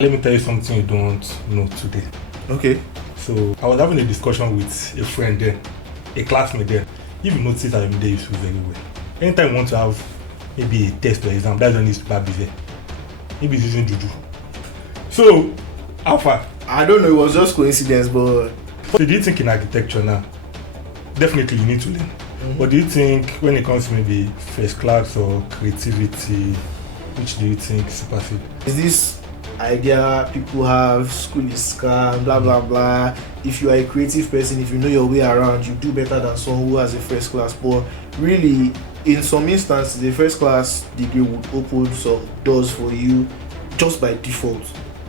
Let me tell you something you don't know today. Okay. So I was having a discussion with a friend then, a classmate then. If you notice Ayomide Yussuf very well. Anytime you want to have maybe a test or exam, that's when he's busy. Maybe he's using juju. So, how far? I don't know, it was just coincidence, but... So do you think in architecture now, definitely you need to learn. But do you think when it comes to maybe first class or creativity, which do you think supersede? Is this idea people have, school is scam, blah blah blah. If you are a creative person, if you know your way around, you do better than someone who has a first class. But really, in some instances, the first class degree would open some doors for you just by default.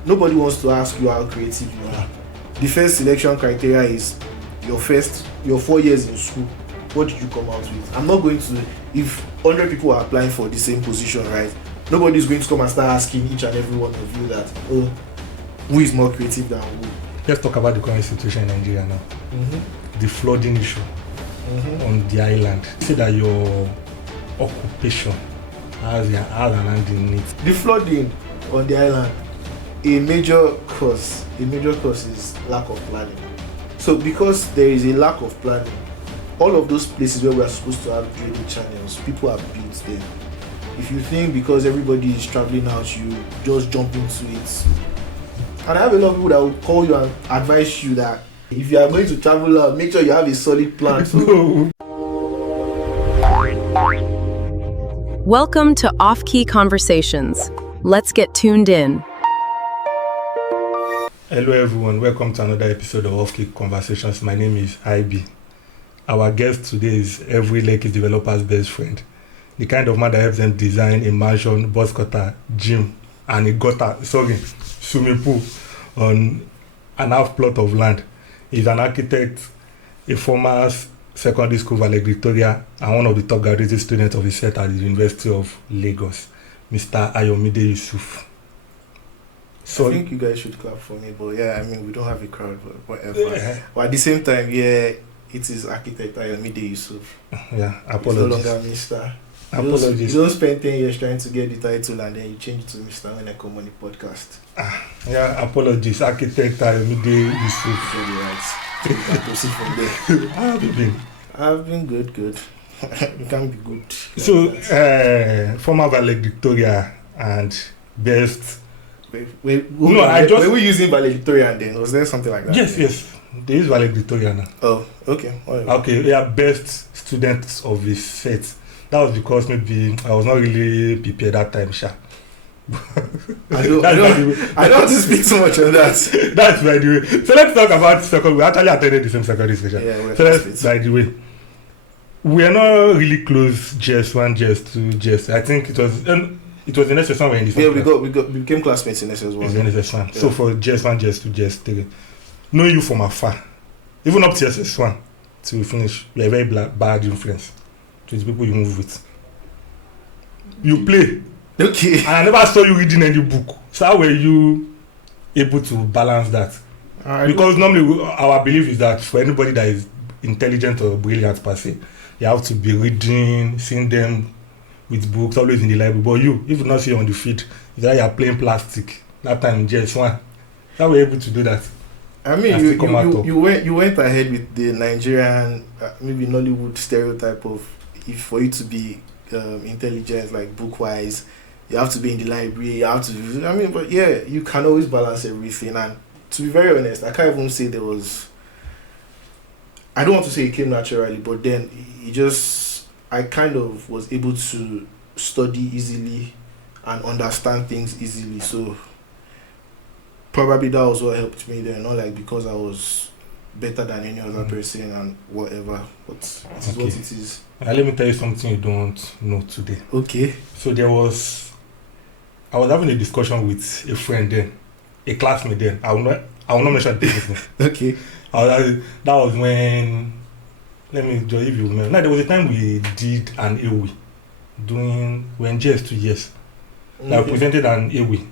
Nobody wants to ask you how creative you are. The first selection criteria is your 4 years in school. What did you come out with? I'm not going to, if 100 people are applying for the same position, right? Nobody's going to come and start asking each and every one of you that, oh, who is more creative than who? Let's talk about the current situation in Nigeria now. The flooding issue on the island. Say that your occupation has an hand in it. The flooding on the island, a major cause is lack of planning. So because there is a lack of planning, all of those places where we are supposed to have drainage channels, people have built them. If you think because everybody is traveling out, you just jump into it. And I have a lot of people that will call you and advise you that if you are going to travel out, make sure you have a solid plan. So Welcome to OFFKEY Conversations. Let's get tuned in. Hello everyone, welcome to another episode of OFFKEY Conversations. My name is HYBEE. Our guest today is every Lekki developer's best friend. The kind of man that helps them design a mansion, bus cutter, gym, and swimming pool on an half plot of land. He's an architect, a former secondary school valedictorian, and one of the top graduate students of his set at the University of Lagos, Mr. Ayomide Yussuf. So I think you guys should clap for me, but yeah, I mean, we don't have a crowd, but whatever. But at the same time, yeah, it is architect Ayomide Yussuf. Yeah, apologies. It's no longer Mr. Apologies. You don't spend 10 years trying to get the title and then you change it to Mr. when I come on the podcast. Yeah, apologies. Architect Ayomide Yussuf. Very right. You can proceed from there. How have you been? I've been good. You can be good. So, former valedictorian and best. Were we using valedictorian then? Was there something like that? Yes. They use valedictorian now. Oh, okay. Okay, yeah, best students of his set. That was because maybe I was not really prepared that time, Sha. I don't want to speak too much on that. That's by the way. So let's talk about second. We actually attended the same secondary session. Yeah, so let's, by the way, we are not really close. JS1, JS2, JS. I think it was in SS1 when we became classmates in SS1. In SS1. Yeah. So for JS1, JS2, JS3, knowing you from afar, even up to SS1 till we finish, we are very bad influence to the people you move with. You play. Okay. And I never saw you reading any book. So how were you able to balance that? Because normally our belief is that for anybody that is intelligent or brilliant per se, you have to be reading, seeing them with books, always in the library. But you, if you not see on the feed, it's like you're playing plastic. That time in JS1. How were you able to do that? I mean, you went ahead with the Nigerian, maybe Nollywood stereotype of if for you to be intelligent, like book-wise, you have to be in the library, but yeah, you can always balance everything. And to be very honest, I can't even say I don't want to say it came naturally, but then I kind of was able to study easily and understand things easily. So probably that was what helped me then, not like because I was better than any other person and whatever, but it is what it is. Let me tell you something you don't know today. Okay. So I was having a discussion with a friend then, a classmate then. I will not mention the person. Okay. That was when, let me just, if you remember. Now, there was a time we did an AWE, when just 2 years. Okay. I presented an AWE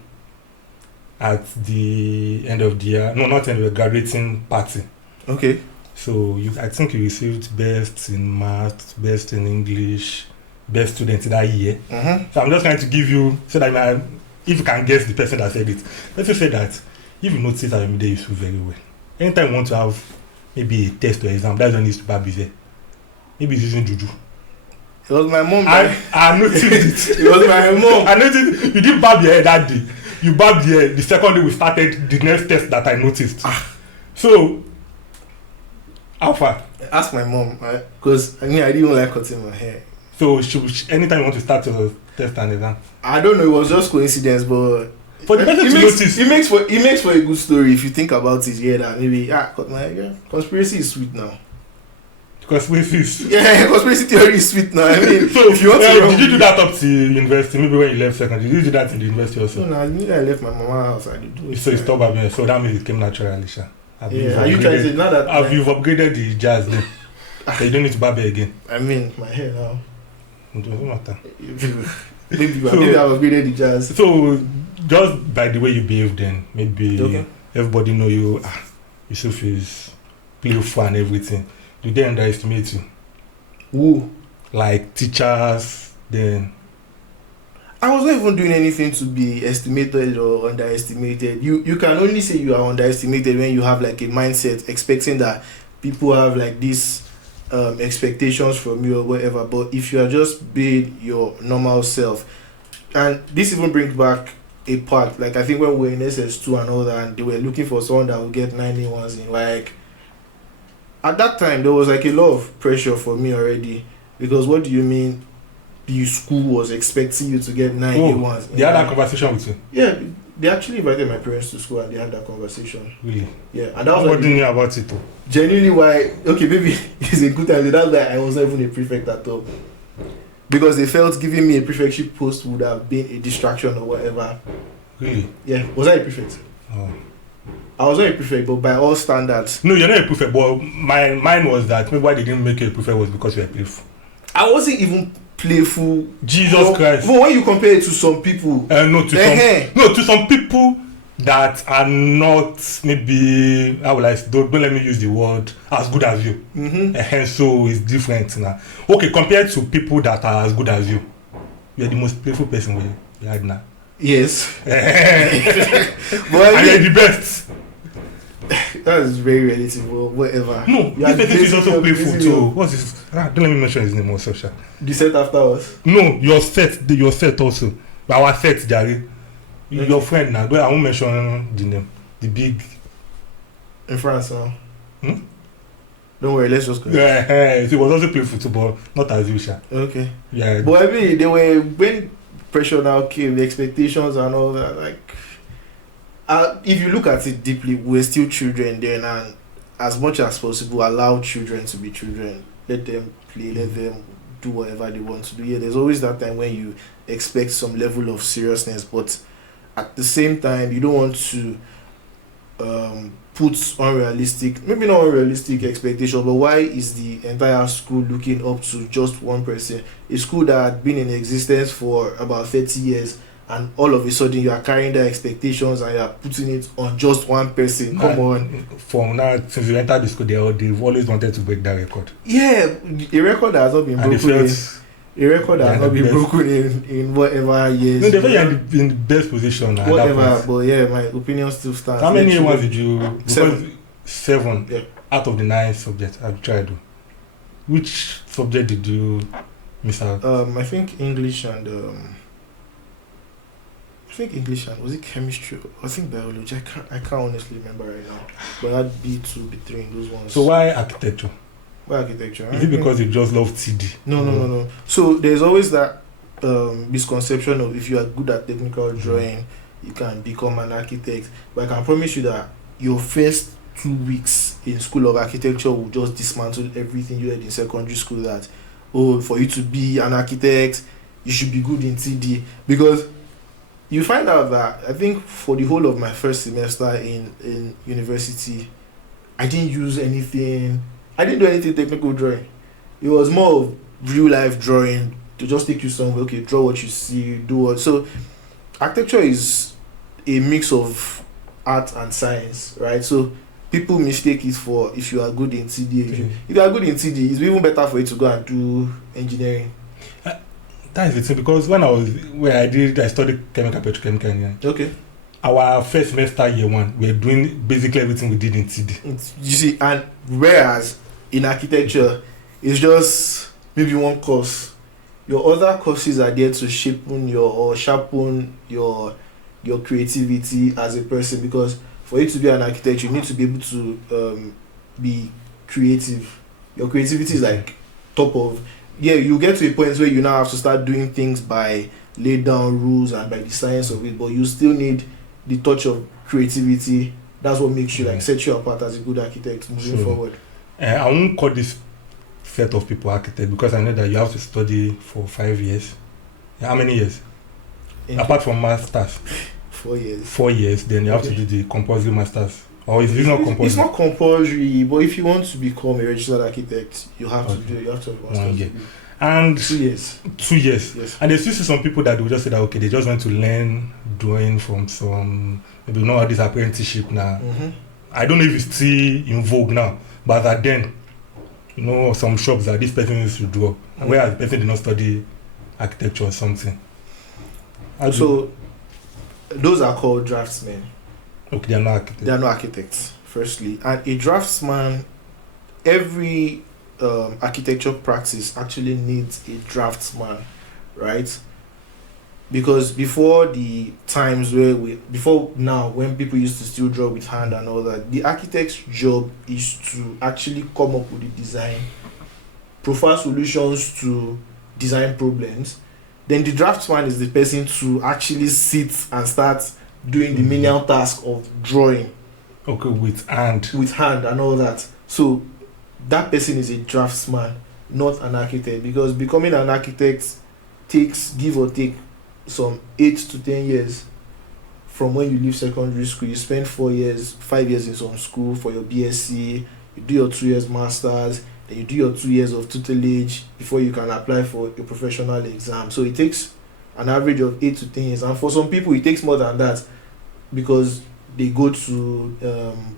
at the end of the year. No, not end of the graduating party. Okay. So I think you received best in math, best in English, best student that year. So I'm just trying to give you so that if you can guess the person that said it, let's just say that if you notice Ayomide Yussuf very well, anytime you want to have maybe a test or exam, that's when he used to barb his hair. Maybe he's using juju. It was my mom. I noticed it. It was my mom. I noticed you didn't barb your hair that day. You barbed the hair the second day we started the next test that I noticed. So, how far? Ask my mom, because I didn't even like cutting my hair. So, anytime you want to start your test and exam? I don't know, it was just coincidence, but for the person to notice, it makes for a good story if you think about it. Yeah, that maybe cut my hair. Yeah. Conspiracy is sweet now. Conspiracy is conspiracy theory is sweet now. I mean, so if you want to did you do that up to university? Maybe when you left secondary, did you do that in the university also? No, I left my mama's house. I did do it. So you stopped barbing, so that means it came naturally, Sha. Are you trying to say now that have you upgraded the jazz then? So you don't need to barb it again. I mean, my hair now. It doesn't matter. maybe I've upgraded the jazz. So just by the way you behave, then maybe everybody know you. Yussuf is playful and everything. Do they underestimate you? Who? Like teachers, then. I was not even doing anything to be estimated or underestimated. You can only say you are underestimated when you have like a mindset expecting that people have like these expectations from you or whatever. But if you are just being your normal self, and this even brings back a part, like I think when we were in SS2 and all that, and they were looking for someone that would get 9 A1s in, like at that time there was like a lot of pressure for me already, because what do you mean the school was expecting you to get 9 A1s? They had that conversation with you? Yeah, they actually invited my parents to school and they had that conversation. Really? Yeah, and that was what do you know about it though? Genuinely why, okay, maybe it's a good time. That's why I was not even a prefect at all. Because they felt giving me a prefectship post would have been a distraction or whatever. Really? Yeah, was I a prefect? Oh. I was not a prefect, but by all standards. No, you're not a prefect, but mine was that maybe why they didn't make you a prefect was because you were playful. I wasn't even playful. Jesus Christ. But when you compare it to some people, to some people that are not maybe, how will I say, don't let me use the word as good as you. So it's different now. Okay, compared to people that are as good as you, you're the most playful person we had now. Yes. But and you're the best. That is very relative, or whatever. No, this person is also playful too. What's his? Don't let me mention his name also, Sha. The set after us? No, your set also. Our set, Jari. Your friend now. I won't mention the name. The big. In France now. Don't worry, let's just go. He was also playful too, but not as you, Sha. Okay. Yeah. But I mean, they were, when pressure now came, the expectations and all that, like. If you look at it deeply, we're still children then, and as much as possible, allow children to be children. Let them play, let them do whatever they want to do. Yeah, there's always that time when you expect some level of seriousness, but at the same time, you don't want to put maybe not unrealistic expectations, but why is the entire school looking up to just one person? A school that had been in existence for about 30 years, and all of a sudden you are carrying the expectations and you are putting it on just one person. Come on. For now, since you entered the school, they've always wanted to break that record. Yeah, a record that has not been broken. A record that has not been broken in whatever years. No, they're in the best position. Whatever, but yeah, my opinion still stands. How many A1s did you? 7. 7. Yeah. Out of the 9 subjects I've tried. Which subject did you miss out? I think English and was it chemistry? I think biology. I can't honestly remember right now. But I had B2, B3 in those ones. So why architecture? Why architecture? Is it because you just love TD? No. So there's always that misconception of if you are good at technical drawing, you can become an architect. But I can promise you that your first 2 weeks in School of Architecture will just dismantle everything you had in secondary school, that, for you to be an architect, you should be good in TD. Because you find out that I think for the whole of my first semester in university, I didn't do anything technical drawing. It was more of real life drawing, to just take you somewhere, okay, draw what you see, do what. So architecture is a mix of art and science, right? So people mistake it for if you are good in TD. If you are good in TD, it's even better for you to go and do engineering. That is the thing, because when I studied chemical petrochemical engineering. Okay. Our first semester year 1, we were doing basically everything we did in TD. You see, and whereas in architecture, it's just maybe one course. Your other courses are there to sharpen your creativity as a person, because for you to be an architect, you need to be able to be creative. Your creativity is like top of. Yeah, you get to a point where you now have to start doing things by laid down rules and by the science of it, but you still need the touch of creativity. That's what makes you like set you apart as a good architect moving forward. I won't call this set of people architect, because I know that you have to study for 5 years. How many years? Apart from masters. 4 years. 4 years, then you have to do the compulsory masters. Or is it not compulsory? It's not compulsory, but if you want to become a registered architect, you have to do it. You have to have 1 year. And 2 years. 2 years. Yes. And there's still some people that will just say that, okay, they just want to learn drawing from some, maybe know this apprenticeship now. Mm-hmm. I don't know if it's still in vogue now, but at then, some shops that this person needs to draw, whereas the person did not study architecture or something. So, those are called draftsmen. Okay, they are not architects. They are not architects, firstly. And a draftsman, every architecture practice actually needs a draftsman, right? Because before the times when people used to still draw with hand and all that, the architect's job is to actually come up with the design, provide solutions to design problems. Then the draftsman is the person to actually sit and start doing the menial task of drawing. Okay, with hand. With hand and all that. So that person is a draftsman, not an architect, because becoming an architect takes, give or take, some 8 to 10 years from when you leave secondary school. You spend 5 years in some school for your BSc, you do your 2 years masters, then you do your 2 years of tutelage before you can apply for a professional exam. So it takes an average of 8 to 10 years, and for some people it takes more than that, because they go to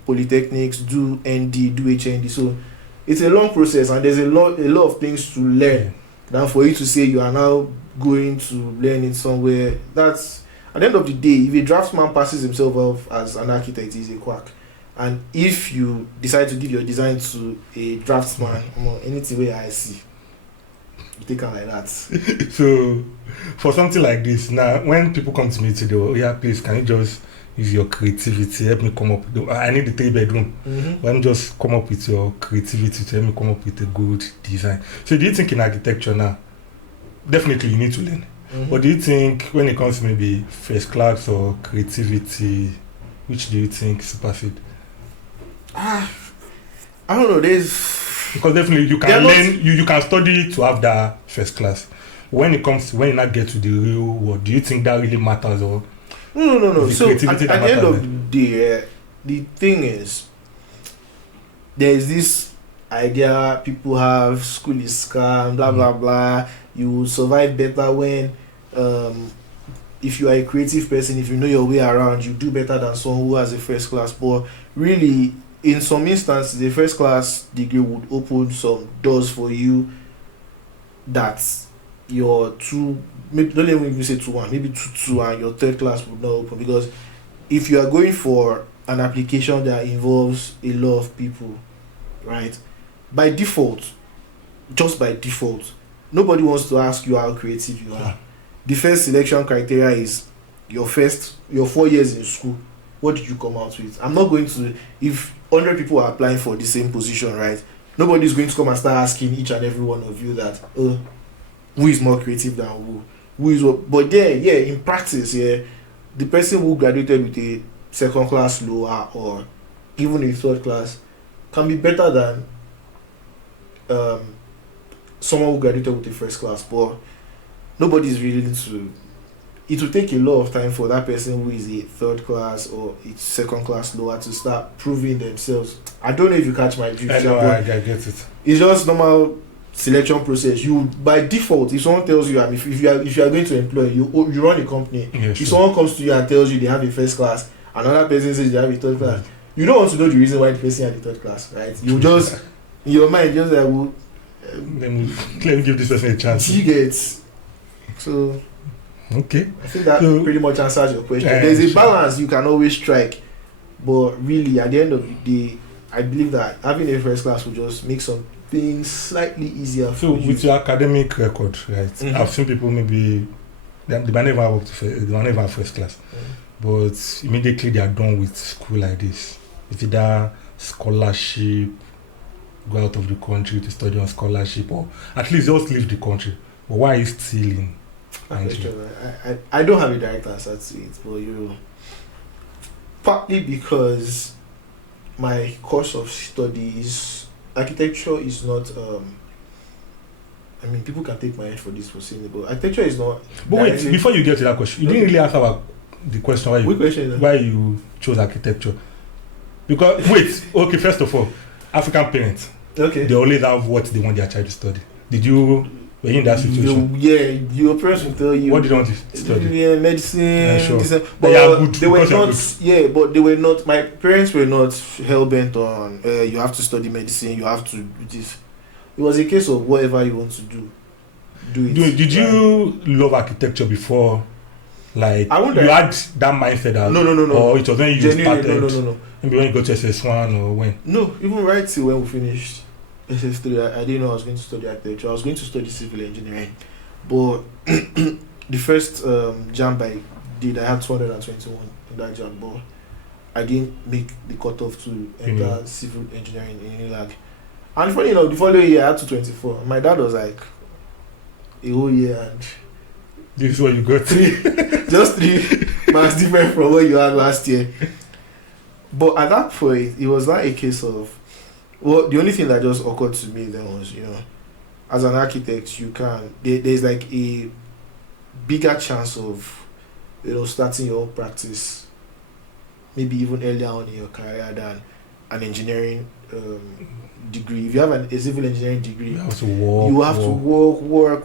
polytechnics, do ND, do HND. So it's a long process, and there's a lot of things to learn than for you to say you are now going to learn it somewhere. That's, at the end of the day, if a draftsman passes himself off as an architect, he's a quack. And if you decide to give your design to a draftsman, anything where I see, you take it like that. So for something like this, now when people come to me today, please, can you just use your creativity, help me come up with I need the 3-bedroom. Let me just come up with your creativity to help me come up with a good design. So do you think in architecture now, definitely you need to learn, but do you think when it comes to maybe first class or creativity, which do you think supersede? I don't know, because definitely you can learn, you can study to have that first class. When you not get to the real world, do you think that really matters? Or no. So at the end of the day, the thing is, there is this idea people have, school is scam, blah blah blah. You will survive better when if you are a creative person, if you know your way around, you do better than someone who has a first class. But really, in some instances, the first class degree would open some doors for you that your maybe don't even say 2-1, maybe 2-2, and your third class would not open. Because if you are going for an application that involves a lot of people, right, by default, nobody wants to ask you how creative you are. The first selection criteria is your 4 years in school. What did you come out with? I'm not going to, if 100 people are applying for the same position, right, nobody's going to come and start asking each and every one of you that, who is more creative than who is what. But in practice, the person who graduated with a second class lower or even a third class can be better than someone who graduated with a first class. But nobody's really to. It will take a lot of time for that person who is a third class or a second class lower to start proving themselves. I don't know if you catch my drift. I get it. It's just normal selection process. You, by default, if someone tells you, if you are going to employ, you run a company. If someone comes to you and tells you they have a first class, another person says they have a third class, you don't want to know the reason why the person had a third class, right? You just in your mind just like, let me give this person a chance. You get. So Okay. I think that So, pretty much answers your question. There's a balance you can always strike, but really at the end of the day, I believe that having a first class will just make some things slightly easier So for you. with your academic record, right? Mhm. I've seen people maybe they might never have they might never have first class, but immediately they are done with school like this. It's either scholarship, go out of the country to study on scholarship, or at least just leave the country. But why are you still in Nigeria? I don't have a direct answer to it, but partly because my course of studies, architecture is not. I mean, people can take my head for this for saying it, but architecture is not. But wait, before you get to that question, you didn't really answer the question What question is that? why you chose architecture. Because wait, okay, first of all, African parents, Okay. they always have what they want their child to study. Were you in that situation? Your parents will tell you. What did you want to study? Yeah, medicine. Sure. But They are good they were because they are not. Yeah, but they were not. My parents were not hell bent on. You have to study medicine. You have to do this. It was a case of whatever you want to do. Do it. Did you love architecture before? Like I wonder. you had that mindset that No. or it was when you Genuinely, started. no. Maybe when you got to SS1 or when? No, even right till when we finished SS3, I didn't know I was going to study architecture. I was going to study civil engineering. But the first JAMB I did, I had 221 in that JAMB, but I didn't make the cutoff to enter civil engineering in Unilag. And funny enough, the following year I had 224. My dad was like, a whole year and This is what you got. just 3 marks different from what you had last year. But at that point, it was not a case of, well, the only thing that just occurred to me then was, as an architect, you can, there's like a bigger chance of, starting your own practice, maybe even earlier on in your career than an engineering degree. If you have a civil engineering degree, You have to work. you have to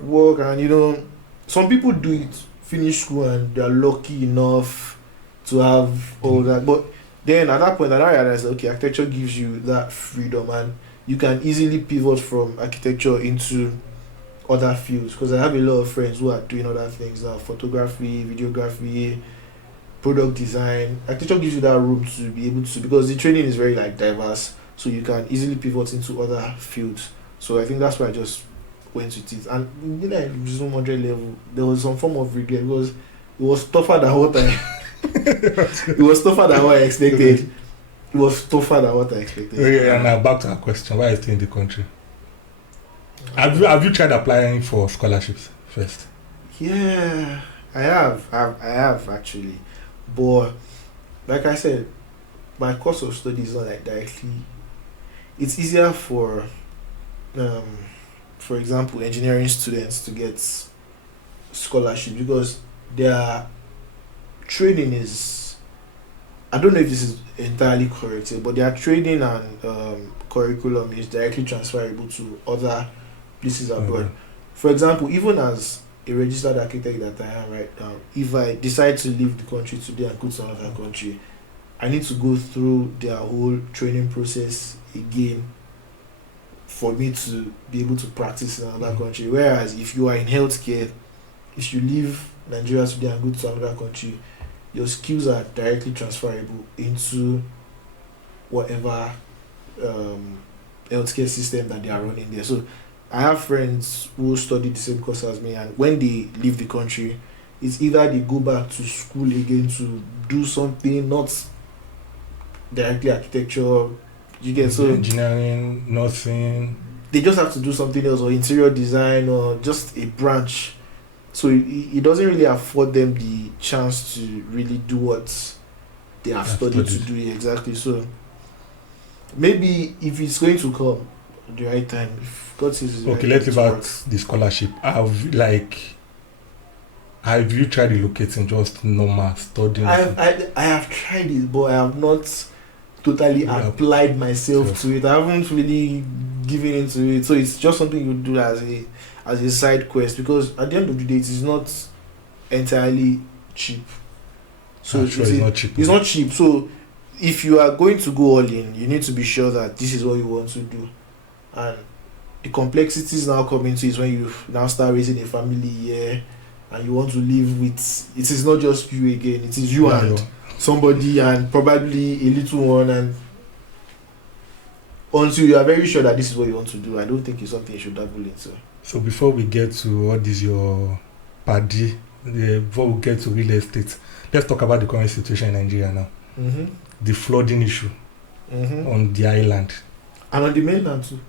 work, and some people do it, finish school, and they're lucky enough to have all that. But then at that point, I realized, okay, architecture gives you that freedom, and you can easily pivot from architecture into other fields. Because I have a lot of friends who are doing other things now: photography, videography, product design. Architecture gives you that room to be able to, because the training is very diverse, so you can easily pivot into other fields. So I think that's why I just went with it. And at Zoom 100 level, there was some form of regret because it was tougher than what it was tougher than what I expected. It was tougher than what I expected. Yeah, and now back to our question: why are you still in the country? Have you tried applying for scholarships first? Yeah, I have actually, but like I said, my course of study is not like directly. It's easier for example, engineering students to get scholarship because their training is, I don't know if this is entirely correct here, but their training and curriculum is directly transferable to other places abroad. For example, even as a registered architect that I am right now, if I decide to leave the country today and go to another country, I need to go through their whole training process again for me to be able to practice in another country. Whereas if you are in healthcare, if you leave Nigeria today and go to another country, your skills are directly transferable into whatever healthcare system that they are running there. So I have friends who study the same course as me, and when they leave the country, it's either they go back to school again to do something, not directly architecture. You get so engineering, nursing. They just have to do something else, or interior design, or just a branch. So it doesn't really afford them the chance to really do what they have studied to do. Exactly. So maybe if it's going to come at the right time, if God says it's Okay, right let's time about the scholarship. Have you tried relocating just normal studying? I have tried it, but I have not totally applied myself to it. I haven't really given into it. So it's just something you do as a side quest, because at the end of the day, it is not entirely cheap. So it's not cheap. It's not cheap. So if you are going to go all in, you need to be sure that this is what you want to do. And the complexities now come into it when you now start raising a family here, and you want to live with, it is not just you again, it is you and somebody and probably a little one, and until you are very sure that this is what you want to do, I don't think it's something you should dabble into. So before we get to what is your paddy, before we get to real estate, let's talk about the current situation in Nigeria now. The flooding issue on the island. And on the mainland too.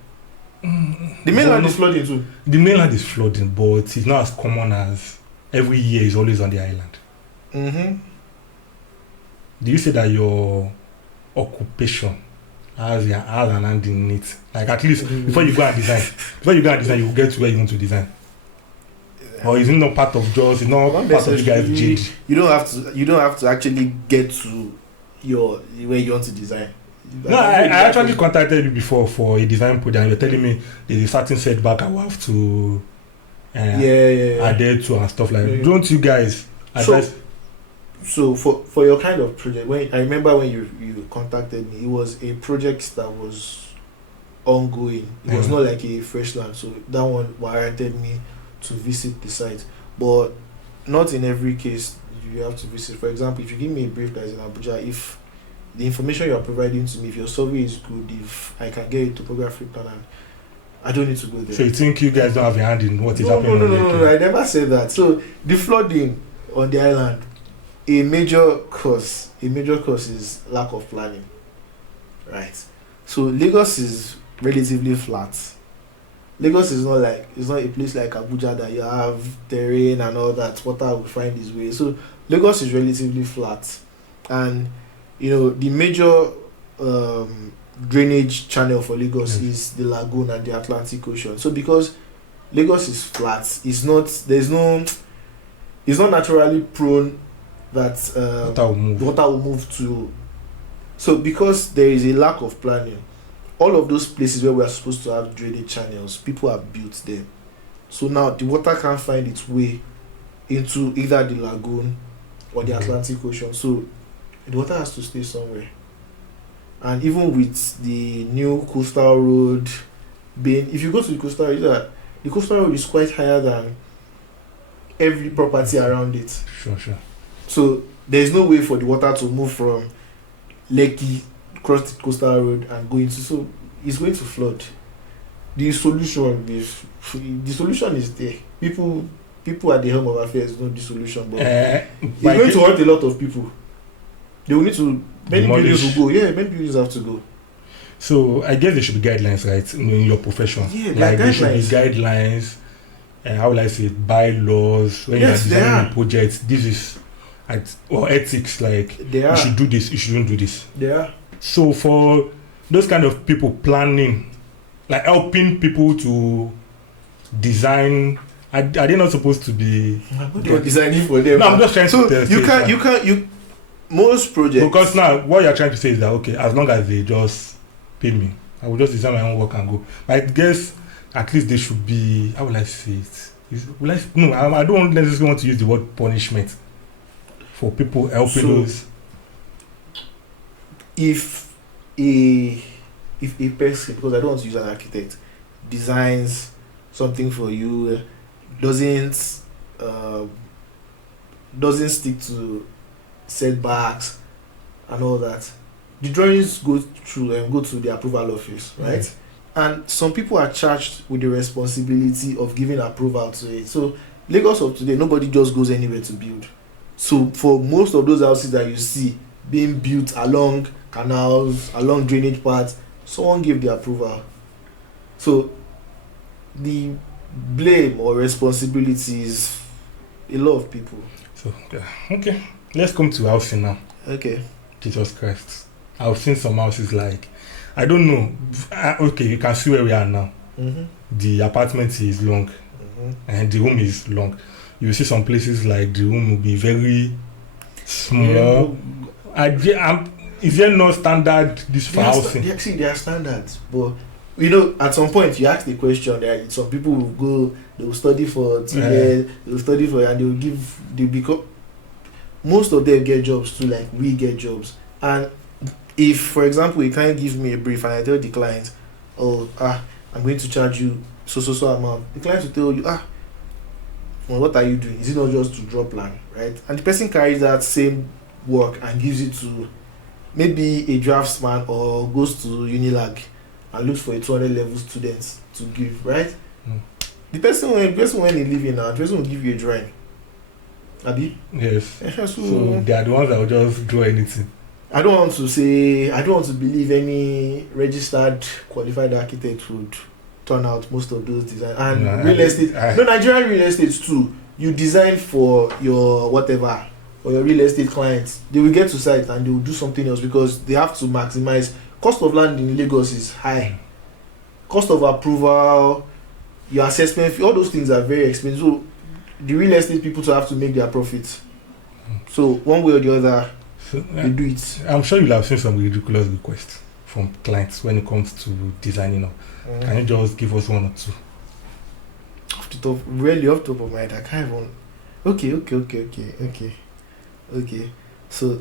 The mainland is flooding too. The mainland is flooding, but it's not as common as every year is always on the island. Do you say that your occupation has an hand in it? Like at least before you go and design, you get to where you want to design. Or is it not part of just, it's not part of you guys' jade? You don't have to actually get to where you want to design. No, I actually contacted you before for a design project, and you're telling me there's a certain setback I will have to adhere to and stuff like that. Don't you guys advise? So for your kind of project, I remember when you contacted me, it was a project that was ongoing. It was not like a fresh land, so that one warranted me to visit the site. But not in every case you have to visit. For example, if you give me a brief that is in Abuja, if the information you are providing to me, if your survey is good, if I can get a topography plan, and I don't need to go there. So you think you guys don't have a hand in what is happening? No, I never said that. So the flooding on the island, a major cause is lack of planning, right? So Lagos is relatively flat. Lagos is not a place like Abuja that you have terrain and all that. Water will find its way. So Lagos is relatively flat, and the major drainage channel for Lagos is the lagoon and the Atlantic Ocean. So because Lagos is flat, it's not naturally prone that water will move to. So because there is a lack of planning, all of those places where we are supposed to have drainage channels, people have built them. So now the water can't find its way into either the lagoon or the Atlantic Ocean. So the water has to stay somewhere. And even with the new coastal road being, if you go to the coastal road, the coastal road is quite higher than every property around it. Sure. So there's no way for the water to move from Lekki, cross the coastal road and go into, so it's going to flood. The solution is there. People at the helm of affairs know the solution, but it's going to hurt a lot of people. They will need to, many buildings will go. Yeah, many buildings have to go. So I guess there should be guidelines, right, in your profession. Yeah, like there should be guidelines, how will I say it, bylaws, when you are designing a project, this is, or ethics, like you should do this, you shouldn't do this. Yeah. So for those kind of people planning, like helping people to design, are they not supposed to be? You're designing for them. No, I'm just trying to tell you can't most projects. Because now what you're trying to say is that okay, as long as they just pay me, I will just design my own work and go. I guess at least they should be. How will I say it? I don't necessarily want to use the word punishment for people helping those. If a person, because I don't want to use an architect, designs something for you, doesn't stick to setbacks and all that, the drawings go through and go to the approval office, right? And some people are charged with the responsibility of giving approval to it. So Lagos of today, nobody just goes anywhere to build. So for most of those houses that you see being built along canals, along drainage paths, someone gave the approval. So the blame or responsibility is a lot of people. So okay, let's come to housing now. Okay. Jesus Christ, I've seen some houses like, I don't know. Okay, you can see where we are now. The apartment is long, and the room is long. You see some places like the room will be very small. Is there no standard this for housing? There are standards, but at some point you ask the question. There, some people will go, they will study for 2 years, they will study for, and they become. Most of them get jobs too, like we get jobs. And if, for example, you can't give me a brief and I tell the client, I'm going to charge you so amount, the client will tell you, well, what are you doing? Is it not just to draw plan, right? And the person carries that same work and gives it to maybe a draftsman or goes to Unilag and looks for a 200 level student to give, right? The person when he leave in now, the person will give you a drawing. Abi? Yes. So So they are the ones that will just draw anything. I don't want to believe any registered qualified architect would turn out most of those designs. And No, real estate, Nigerian real estate too. You design for your whatever, or your real estate clients. They will get to site and they will do something else because they have to maximize. Cost of land in Lagos is high. Cost of approval, your assessment fee, all those things are very expensive. So the real estate people to have to make their profits. So one way or the other, So, they do it. I'm sure you'll have seen some ridiculous requests from clients when it comes to designing. Can you just give us one or two? Off the top of my head, I can't even. Okay. So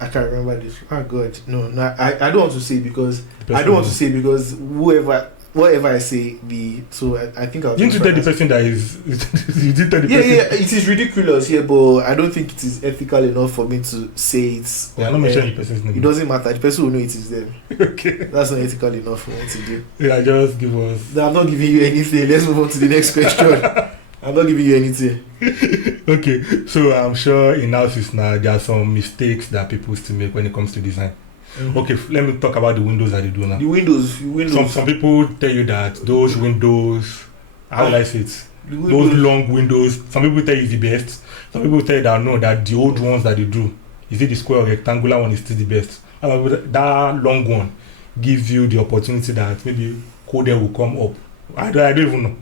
I can't remember this. Oh God, no, I don't want to say because whatever I say, I think I'll. You need to tell the person that is. You did tell the person. Yeah, it is ridiculous, but I don't think it is ethical enough for me to say it. Yeah, I'm not mentioning the person's name. It doesn't matter. The person will know it is them. Okay. That's not ethical enough for me to do. Yeah, just give us. No, I'm not giving you anything. Let's move on to the next question. I'm not giving you anything. Okay, so I'm sure in houses now there are some mistakes that people still make when it comes to design. Mm-hmm. Okay, let me talk about the windows that they do now. The windows. Some people tell you that those windows, how will I say it? Those long windows. Some people tell you it's the best. Some people tell you that no, that the old ones that they do, is it the square or rectangular one is still the best. That long one gives you the opportunity that maybe code will come up. I don't even know.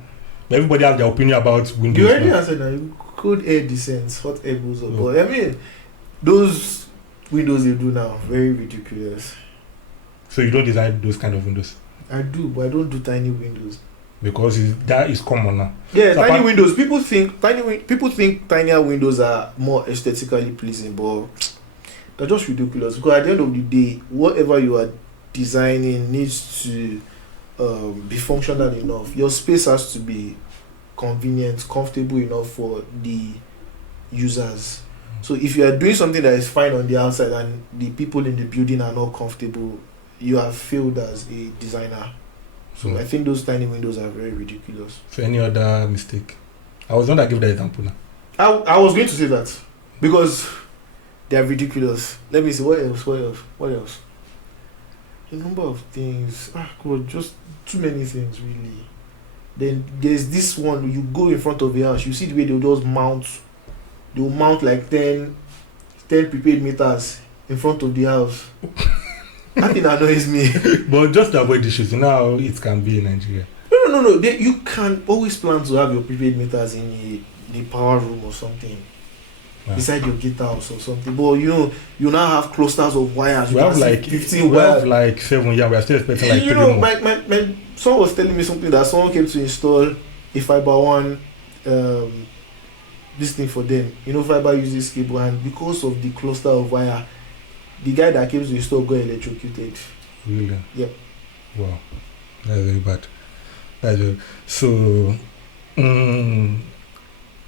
But everybody has their opinion about windows. You already answered that. Cold air descents, hot air blows up. But I mean, those windows they do now, very ridiculous. So you don't design those kind of windows? I do, but I don't do tiny windows. Because that is common now. Yeah, so tiny windows. People think tinier windows are more aesthetically pleasing, but they're just ridiculous. Because at the end of the day, whatever you are designing needs to be functional enough. Your space has to be convenient, comfortable enough for the users. So if you are doing something that is fine on the outside and the people in the building are not comfortable, you have failed as a designer. So I think those tiny windows are very ridiculous. So any other mistake? I was going to give the example now. I was going to say that because they are ridiculous. Let me see, what else? A number of things. God, just too many things really. Then there's this one, you go in front of the house, you see the way they'll just mount. They'll mount like 10 prepaid meters in front of the house. That thing annoys me. But just to avoid issues, you know how it can be in Nigeria. No. You can always plan to have your prepaid meters in the power room or something. Yeah. Beside your gate house or something. But you now have clusters of wires. We have like 15 we have like 7 years. We are still expecting like 3 more. My someone was telling me something that someone came to install a fiber one this thing for them. Fiber uses cable, and because of the cluster of wire, the guy that came to install got electrocuted. Really? Yep. Wow. That's very bad. So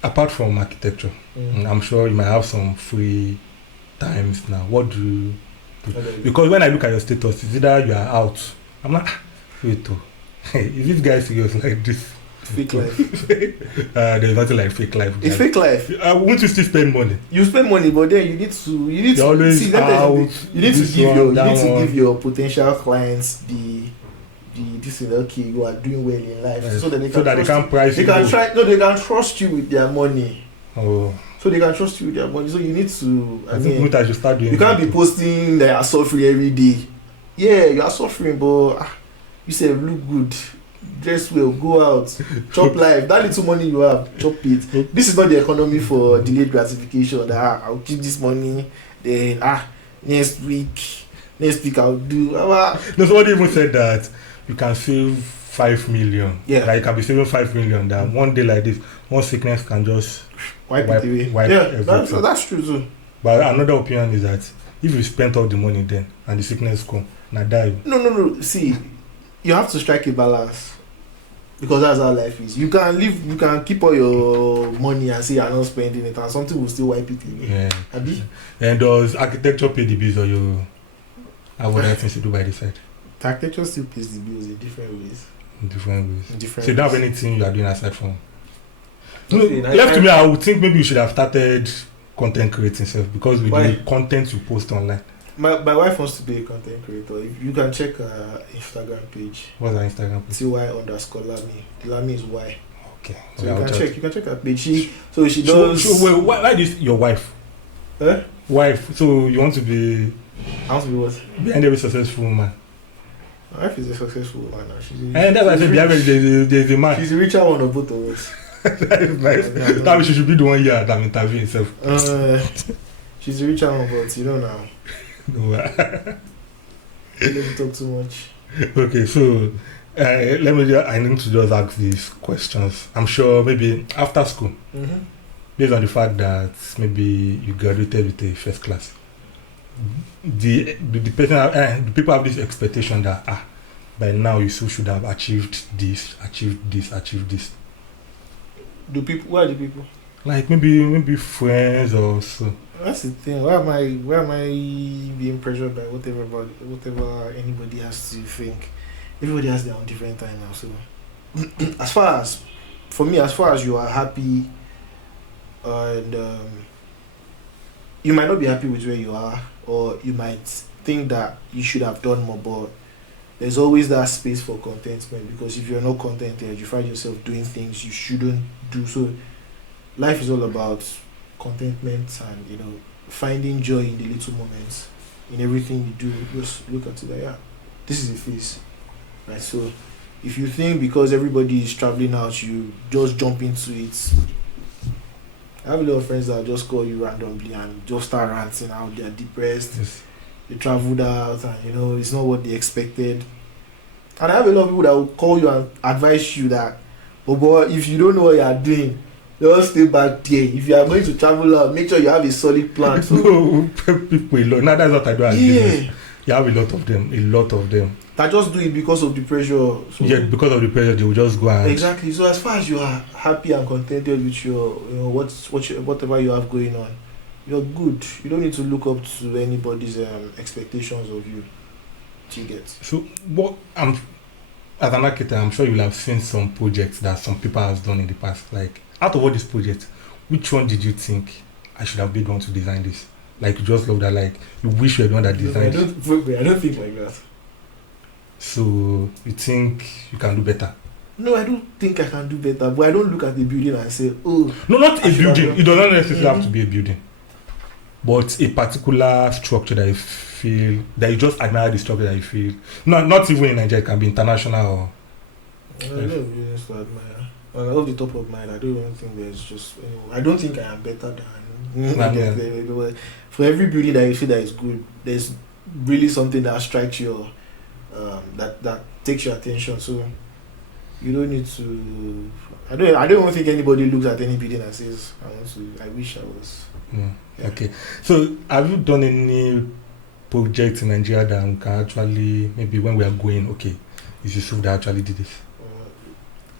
apart from architecture, I'm sure you might have some free times now. What do you do? Because when I look at your status, it's either you are out. I'm like, wait, is this guy serious like this? Fake life. There's nothing like fake life. It's fake life. Won't you still spend money? You spend money, but then you need to always see that you need to give your potential clients the this is okay, you are doing well in life, so that they can price you. They can trust you with their money. Oh. So they can trust you with their money. So you need to. I think I should start doing. You can't be posting that you are suffering every day. Yeah, you are suffering, but you say look good, dress well, go out, chop life. That little money you have, chop it. This is not the economy for delayed gratification. That I'll keep this money, then next week I'll do. No, somebody even said that you can save 5 million. Yeah. Like you can be saving 5 million. That one day like this, one sickness can just wipe it away. Yeah, that's true too. But another opinion is that if you spent all the money then and the sickness come, now die. No. See, you have to strike a balance. Because that's how life is. You can live, you can keep all your money and say you're not spending it, and something will still wipe it away. Yeah. Abi? And does architecture pay the bills, or you have other things to do by the side? The architecture still pays the bills in different ways. In different ways. In different So you don't have ways. anything you are doing aside from. No, Nothing. left to me, I would think maybe you should have started content creating self, because with Why? the content you post online. My wife wants to be a content creator. If you can check her Instagram page. What's her Instagram page? TY_Lami. The Lami is Y. Okay. So I'll you can check her page. She So, does. wait, why this your wife? Huh? Wife. So you want to be I want to be what? behind every successful woman. My wife is a successful woman now. And that's why I said behind there's a man. She's the richer one of both of us. That is nice. That means she should be the one here that interview himself. She's the richer one, but you know now. No. Let me talk too much. Okay, so I need to just ask these questions. I'm sure maybe after school, Mm-hmm. based on the fact that maybe you graduated with a first class, the people have this expectation that by now you should have achieved this. Who are the people? Like maybe friends or so. That's the thing. Why am I being pressured by whatever anybody has to think? Everybody has their own different time now. So as far as you are happy, and you might not be happy with where you are, or you might think that you should have done more, but there's always that space for contentment, because if you're not contented, you find yourself doing things you shouldn't do. So life is all about contentment and finding joy in the little moments, in everything you do. Just look at it like, this is a phase, right? So if you think because everybody is traveling out you just jump into it, I have a lot of friends that just call you randomly and just start ranting out. They're depressed. Yes. They traveled out and it's not what they expected. And I have a lot of people that will call you and advise you that, oh boy, if you don't know what you are doing, just stay back there. If you are going to travel out, make sure you have a solid plan. So, No, people a lot. Now that's what I do as business. yeah, You have a lot of them. that just do it because of the pressure. So, Yeah, because of the pressure, they will just go and exactly. So as far as you are happy and contented with your, whatever you have going on, you're good. You don't need to look up to anybody's expectations of you. Do you get? So what as an architect, I'm sure you'll have seen some projects that some people have done in the past. Like, out of all these projects, which one did you think I should have been the one to design this? Like, you just love that, like, you wish you were the one that designed it. I don't think like that. So, you think you can do better? No, I don't think I can do better. But I don't look at the building and say, oh. No, not a I should have building. done- It does not necessarily have to be a building. But a particular structure that you feel, that you just admire the structure that you feel. Not even in Nigeria, it can be international or... I don't have buildings to admire. And off the top of my head, I don't even think there's just. I don't think I am better than. For every building that you feel that is good, there's really something that strikes your, that takes your attention. So you don't need to. I don't even think anybody looks at any building and says, I wish I was. Yeah. Okay. So have you done any projects in Nigeria that we can actually, maybe when we are going, okay, it's Yussuf that actually did this?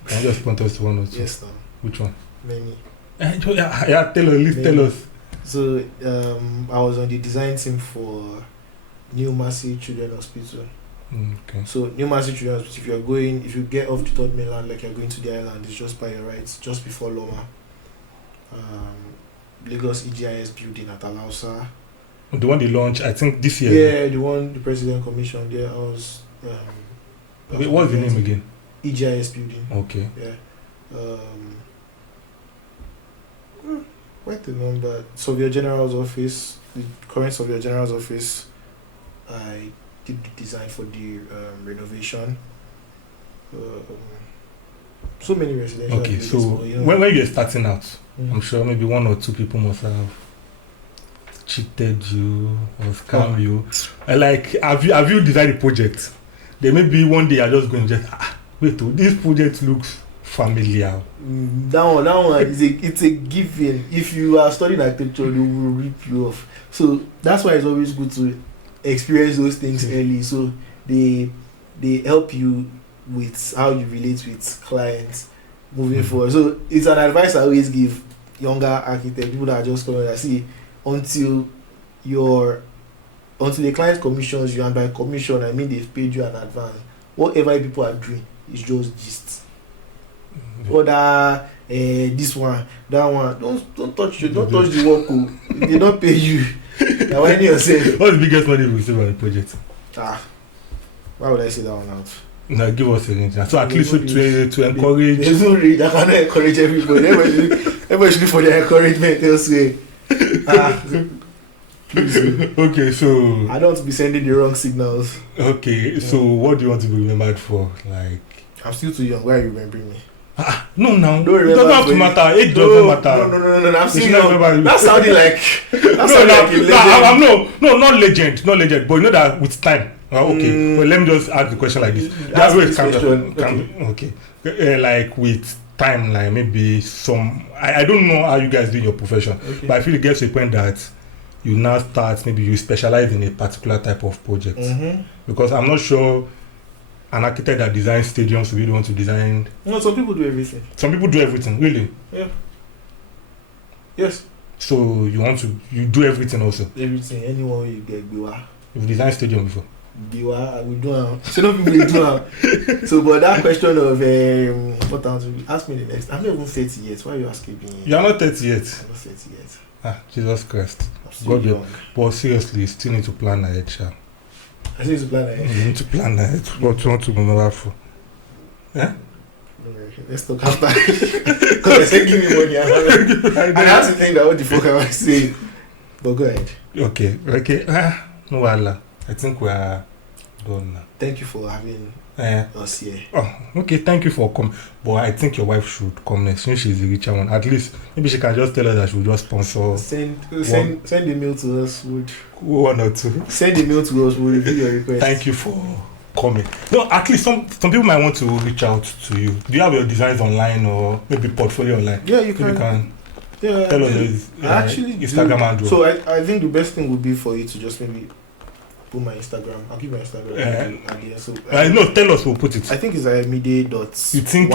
Can you just point us to one or two? Yes, sir. Which one? Many. Yeah, tell us. So I was on the design team for New Mercy Children Hospital. Okay. So New Mercy Children Hospital, if you get off the third mainland, like you're going to the island, it's just by your right, just before Loma. Lagos EGIS building at Alausa. The one they launched, I think this year. Yeah, the one the president commissioned. Yeah, I was. Wait, what's the name again? EGIS building. Okay. Yeah. Quite the number. Surveyor General's office, the current Surveyor General's office. I did the design for the renovation. So many residential. Okay, buildings, so but, when you're starting out, Mm. I'm sure maybe one or two people must have cheated you or scammed you. Like, have you designed a project? Then maybe one day you're just going to wait, this project looks familiar. That one it's a given. If you are studying architecture, they will rip you off. So that's why it's always good to experience those things early. So they help you with how you relate with clients moving forward. So it's an advice I always give younger architects, people that are just coming. I see until the client commissions you, and by commission I mean they've paid you an advance. Whatever people are doing is just gist. Other this one, that one. Don't touch the work. They don't pay you. Now when yourself. What's the biggest money you receive on the project? Why would I say that one out? Now give us a range. So at least to encourage. There's no range. I cannot encourage everybody. Everybody should look for their encouragement elsewhere. Okay, so I don't want to be sending the wrong signals. Okay, so what do you want to be remembered for? Like, I'm still too young. Why are you remembering me? No, now it Don't doesn't have to matter. It doesn't matter. No. I'm still young. That's sounding like. That's no, like a legend. not legend. But you know that with time. Okay, well, let me just ask the question like this. That's where it comes. Okay, like with time, like maybe some. I don't know how you guys do your profession, but I feel it gets to a point that you now start, maybe you specialize in a particular type of project. Because I'm not sure an architect that designs stadiums will be the one to design. No, some people do everything. Some people do everything, really? Yeah. Yes. So you do everything also? Everything. Anyone you get, Biwa. You've designed stadium before? Biwa, I will do it. So no people will do it. So, but that question of what else? Ask me the next. I'm not even 30 yet. Why are you asking me? You are not 30 yet? I'm not 30 yet. Jesus Christ. God, young. But seriously, you still need to plan ahead, Sha. I still need to plan ahead. You need to plan ahead. What you want to remember for? Yeah? Let's talk after. Because they give me money. And I have to think that what the fuck I was saying. But go ahead. Okay. No, Allah. I think we are done now. Thank you for having us here. Oh, okay. Thank you for coming. But I think your wife should come next. Since she's the richer one. At least, maybe she can just tell us that she will just sponsor. Send the mail to us. One or two. Send the mail to us. We'll review your request. Thank you for coming. No, at least some people might want to reach out to you. Do you have your designs online or maybe portfolio online? Yeah, you can. Yeah, tell us actually Instagram handle. So I think the best thing would be for you to just maybe put my Instagram. I'll give my Instagram. So no, tell us, we'll put it. I think it's ayomide.y. You think?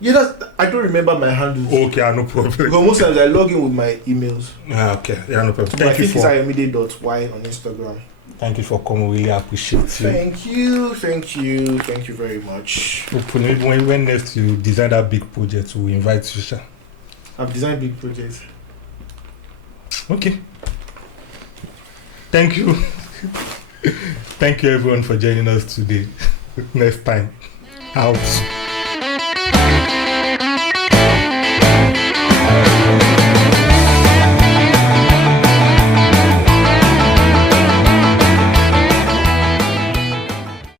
Yeah, I don't remember my handles. Okay, no problem. Because most times I log in with my emails. Okay, no problem. So I think it's ayomide.y on Instagram. Thank you for coming. We really appreciate you. Thank you very much. Hopefully, when next you design that big project, we'll invite you, sir. I've designed big projects. Okay. Thank you. Thank you everyone for joining us today. Next time. Out.